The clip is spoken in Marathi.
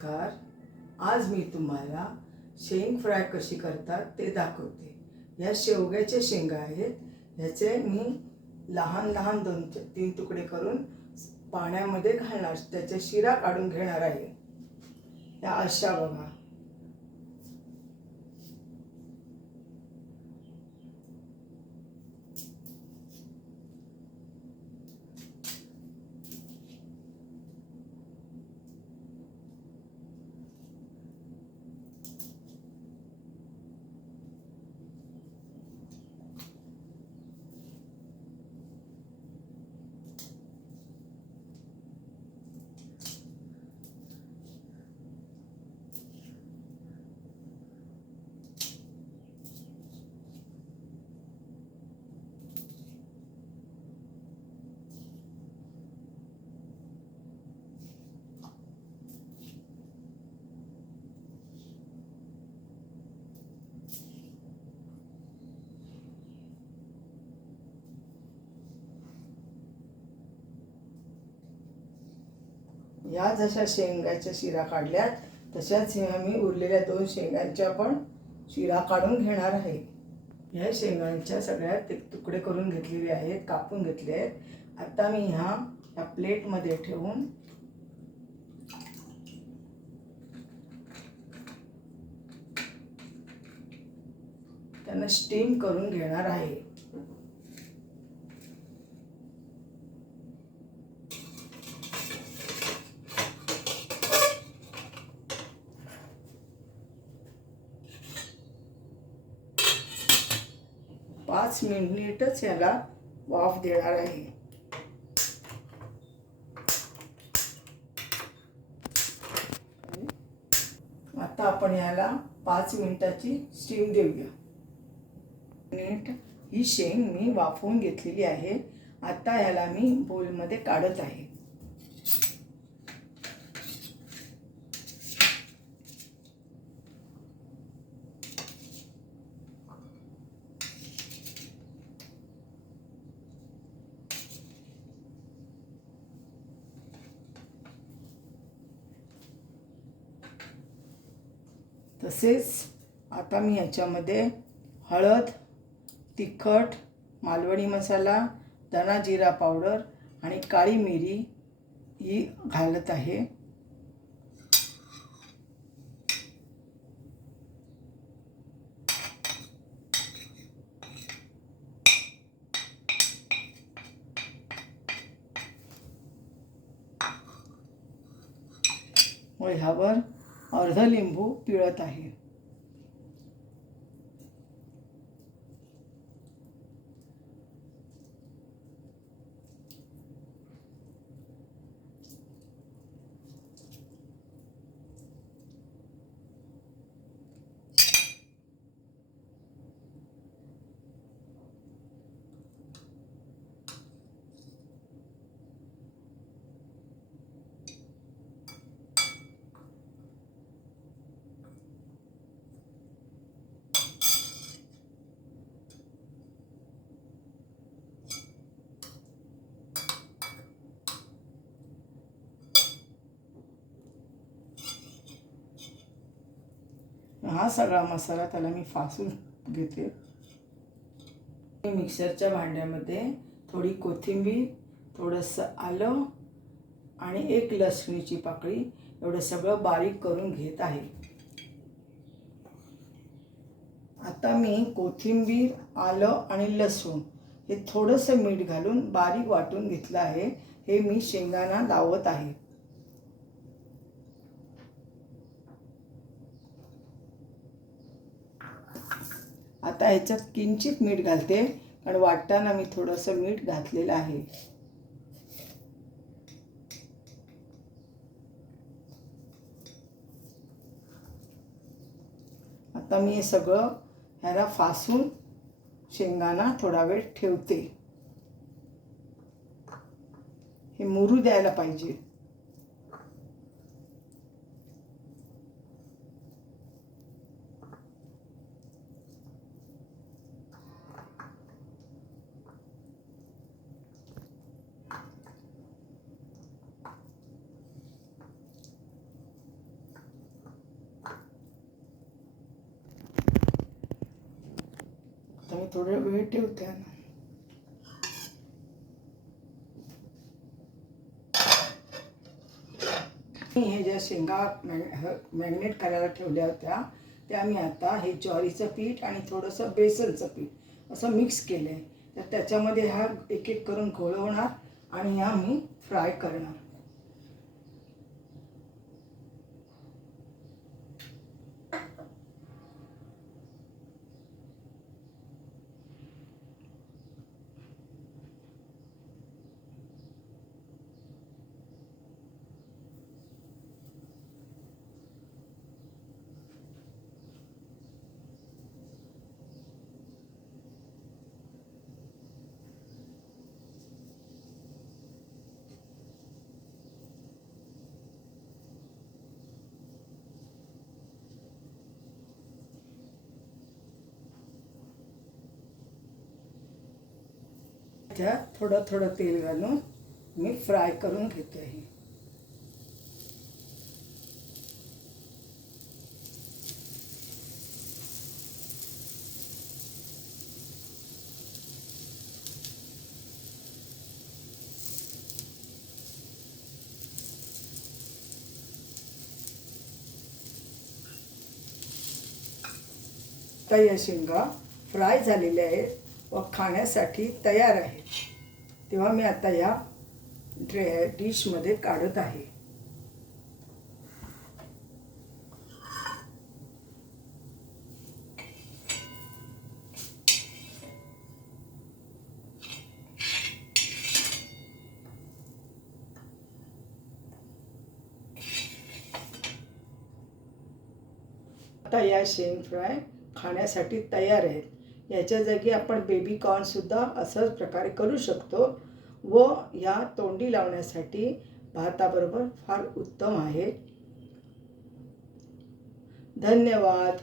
नमस्कार. आज मी तुम्हाला शेंग फ्राय कशी करतात ते दाखवते. या शेवग्याच्या शेंगा आहेत. ह्याचे मी लहान लहान 2-3 तुकडे करून पाण्यामध्ये घालणार, त्याच्या शिरा काढून घेणार आहे. या अशा बघा. या जशा शेंगाच्या शिरा काढल्यात तशाच मी उरलेल्या 2 शेंगांच्या पण शिरा काढून घेणार आहे. या शेंगांच्या सगळ्या तुकडे करून घेतलेले आहेत, कापून घेतले आहेत. आता मी ह्या प्लेटमध्ये ठेवून त्यांना स्टीम करून घेणार आहे. पाच मिनिटच याला वाफ देणार आहे. आता आपण याला 5 मिनिटाची स्टीम देऊया. ही शेंग मी वाफवून घेतलेली आहे. आता याला मी बोलमध्ये काढत आहे. तसेच आता मी याच्यामध्ये हळद, तिखट, मालवणी मसाला, धना जिरा पावडर आणि काळी मिरी ही घालत आहे. व ह्यावर अर्ध लिंबू पिळत आहे. हा सगळा मसाला त्याला मी फासून घेते. मिक्सरच्या भांड्यामध्ये थोडी कोथिंबीर, थोडंसं आलं आणि 1 लसणीची पाकळी एवढं सगळं बारीक करून घेत आहे. आता मी कोथिंबीर, आलं आणि लसूण हे थोडंसं मीठ घालून बारीक वाटून घेतलं आहे. हे मी शेंगांना लावत आहे. आता ह्याच्यात किंचित मीठ घालते, कारण वाटताना मी थोडंसं मीठ घातलेलं आहे. आता मी हे सगळं ह्याला फासून शेंगांना थोडा वेळ ठेवते. हे मुरू द्यायला पाहिजे. आणि थोडा वेळ ठेवते ना. मी हे ज्या शेंगा मॅग्नेट करायला ठेवल्या होत्या त्या मी आता हे ज्वारीचं पीठ आणि थोडंसं बेसनचं पीठ असं मिक्स केलं आहे. तर त्याच्यामध्ये हा एक एक करून घोळवणार आणि ह्या मी फ्राय करणार. त्यात थोडं थोडं तेल घालून मी फ्राय करून घेते आहे. आता या शेंगा फ्राय झालेल्या आहेत व खाण्यासाठी तयार आहेत. तेव्हा मी आता या डिशमध्ये काढत आहे. आता या शेंग फ्राय खाण्यासाठी तयार आहेत. याच्या जागी आपण बेबी कॉर्नसुद्धा असंच प्रकारे करू शकतो व या तोंडी लावण्यासाठी भाताबरोबर फार उत्तम आहे. धन्यवाद.